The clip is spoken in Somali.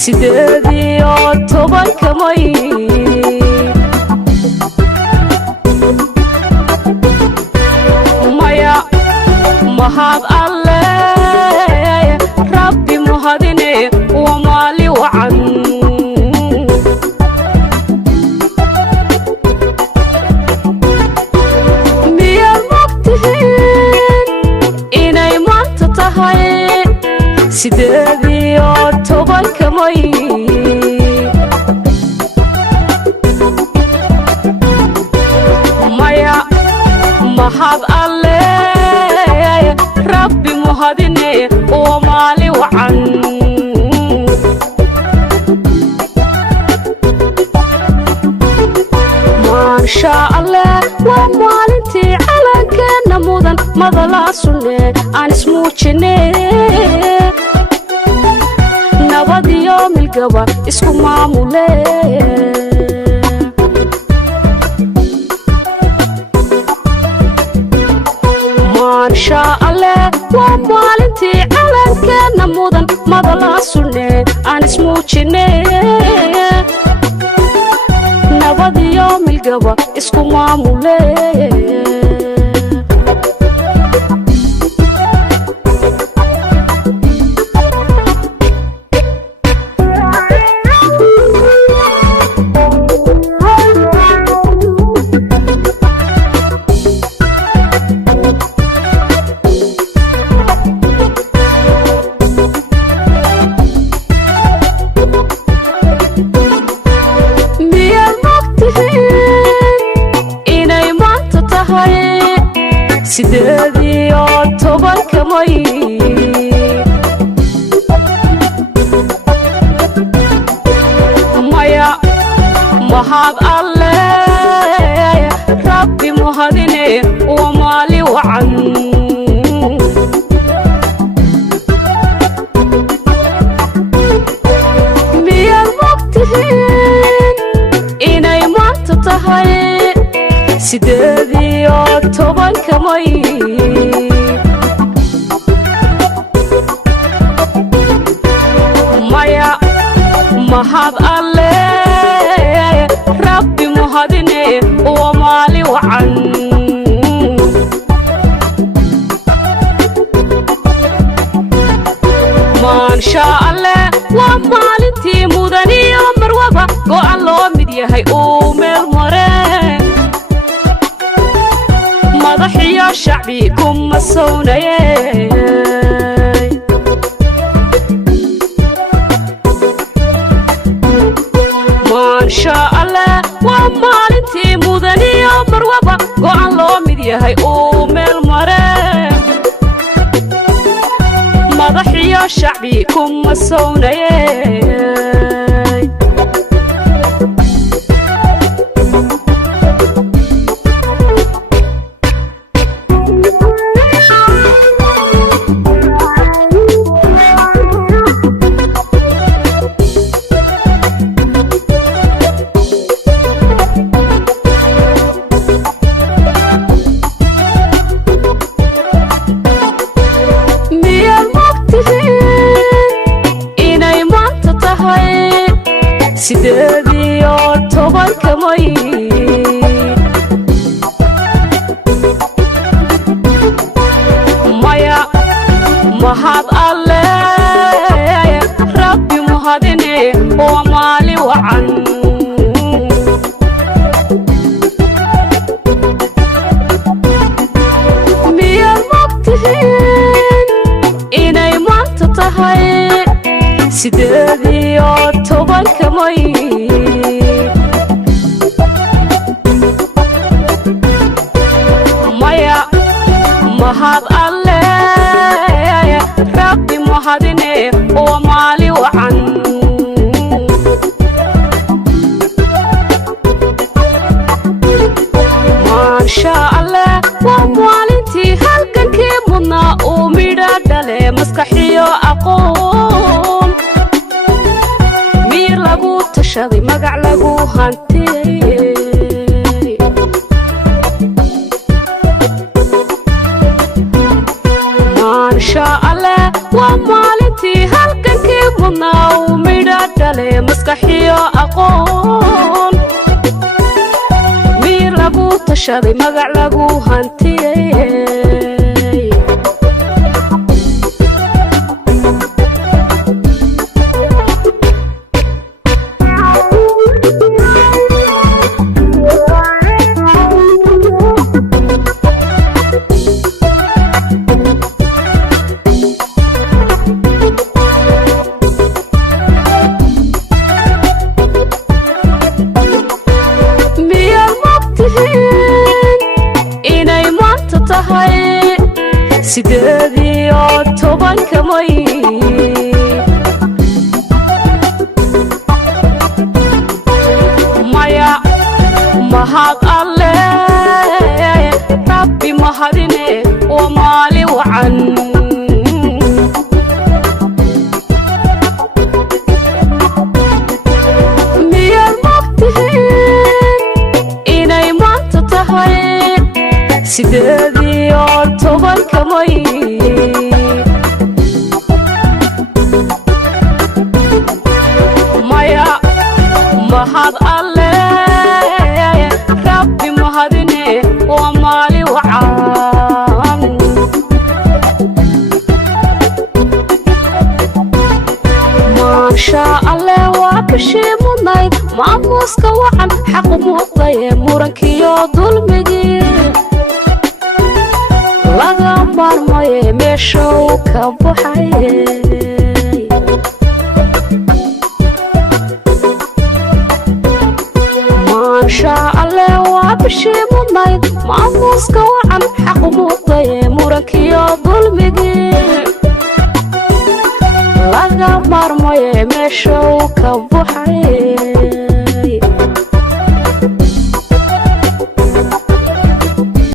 sideedii oo tobanka May maya mahad alle rabbi mahadine wa maali wacan miyaad mogtihiin inay maanta tahay sideedii oo tobanka May maya mahad alle rabbi mahadine wa maali wacan maasha Allah waa maalintii calankeena mudan madala sunne aan ismuujine nabadiyo milgaba isku maamule maasha Allah waa maalintii calankeena mudan madala sunne aan ismuujine nabadiyo milgaba isku maamule sideedii oo tobanka May maya mahad alle rabbi mahadine wa maali wacan miyaad mogtihiin inay maanta tahay sideedii oo tobanka May maya mahad alle rabbi mahadine wa maali wacan maasha Allah waa maalintii mudaniyo marwaba go'an loo mid yahay oo meel mare madaxiyo shacbi kuma soonaye maasha Allah waa maalintii mudaniyo marwaba go'an loo mid yahay oo meel mare madaxiyo shacbi kuma soonaye sideedii oo tobanka May maya mahad alle rabbi mahadine wa maali wacan miyaad mogtihiin inay maanta tahay sideedii oo tobanka May maya mahad alle rabbi mahadine wa maali wacan maasha Allah ومالتي هالكنكي مضنا ومدادلي مسكحيو أقول مير لغو تشادي مقع لغو هانتيي sideedii oo tobanka May maya mahad alle rabbi mahadine oo maali wacan miyaan mogtihiin inay maanta tahay sideedii oo tobanka May maya mahad alle rabbi mahadine oo maali wacan maasha alle waa bishii mudnayd maamuuska wacan xaq muuqdaye murankiyo dulmigii laga maarmaye meeshuu ka baxaye maasha alle waa bishii mudnayd maamuuska wacan xaq muuqdaye murankiyo dulmigii laga maarmaye meeshuu ka baxaye